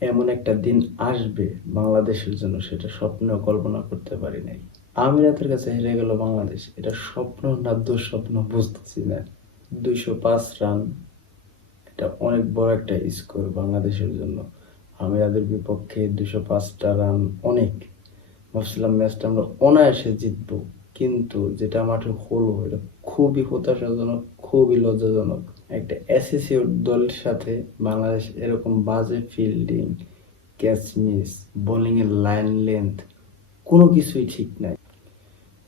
এমন একটা দিন আসবে বাংলাদেশের জন্য, সেটা স্বপ্ন কল্পনা করতে পারি নাই। আমিরাতের কাছে হেরে গেল বাংলাদেশ, এটা স্বপ্ন না দুঃস্বপ্ন বুঝতেছি না। দুইশো পাঁচ রান, এটা অনেক বড় একটা স্কোর বাংলাদেশের জন্য। আমিরাদের বিপক্ষে দুশো পাঁচটা রান অনেক। ভাবছিলাম ম্যাচটা আমরা অনায়াসে জিতবো, কিন্তু যেটা মাঠে হলো, এটা খুবই হতাশাজনক, খুবই লজ্জাজনক। একটা অ্যাসোসিয়েট দলের সাথে বাংলাদেশ এরকম বাজে ফিল্ডিং ক্যাচ মিস বোলিং এর লাইন লেন্থ কোনো কিছুই ঠিক নাই।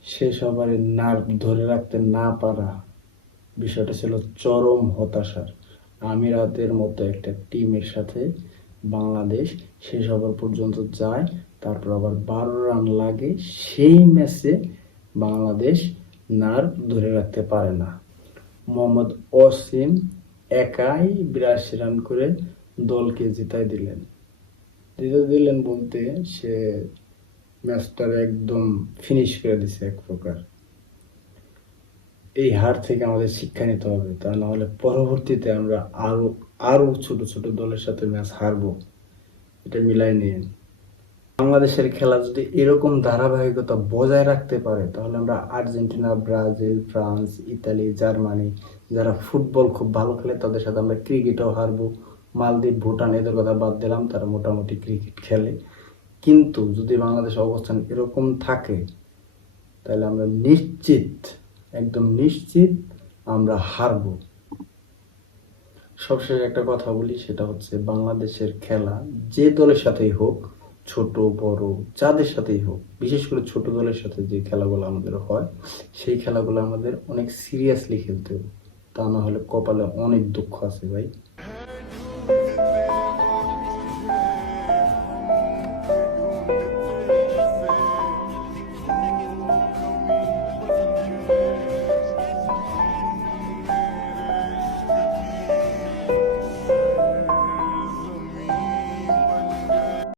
শেষ ওভারে নার্ভ ধরে রাখতে না পারা বিষয়টা ছিল চরম হতাশার। আমিরাতের মতো একটা টিমের সাথে বাংলাদেশ শেষ ওভার পর্যন্ত যায়, তারপর আবার বারো রান লাগে, সেই ম্যাচে বাংলাদেশ নার্ভ ধরে রাখতে পারে না। মোহাম্মদ অসিম একাই বিরাশি রান করে দলকে জিতাই দিলেন। জিতে দিলেন বলতে সে ম্যাচটার একদম ফিনিশ করে দিছে এক প্রকার। এই হার থেকে আমাদের শিক্ষা নিতে হবে, তা না হলে পরবর্তীতে আমরা আরও আরও ছোট ছোট দলের সাথে ম্যাচ হারবো। এটা মিলাই নিয়ে। বাংলাদেশের খেলা যদি এরকম ধারাবাহিকতা বজায় রাখতে পারে, তাহলে আমরা Argentina, Brazil, France, Italy, Germany, যারা ফুটবল খুব ভালো খেলে, তাদের সাথে আমরা ক্রিকেটও হারবো। মালদ্বীপ, ভুটান, এদের কথা বাদ দিলাম, তারা মোটামুটি ক্রিকেট খেলে। কিন্তু যদি বাংলাদেশ অবস্থান এরকম থাকে, তাহলে আমরা নিশ্চিত, একদম নিশ্চিত আমরা হারবো। সবশেষে একটা কথা বলি, সেটা হচ্ছে বাংলাদেশের খেলা যে দলের সাথেই হোক ছোট, বড়, যাদের সাথেই হোক, বিশেষ করে ছোট দলের সাথে যে খেলাগুলো আমাদের হয়, সেই খেলাগুলো আমাদের অনেক সিরিয়াসলি খেলতে হবে। তা না হলে কপালে অনেক দুঃখ আছে ভাই।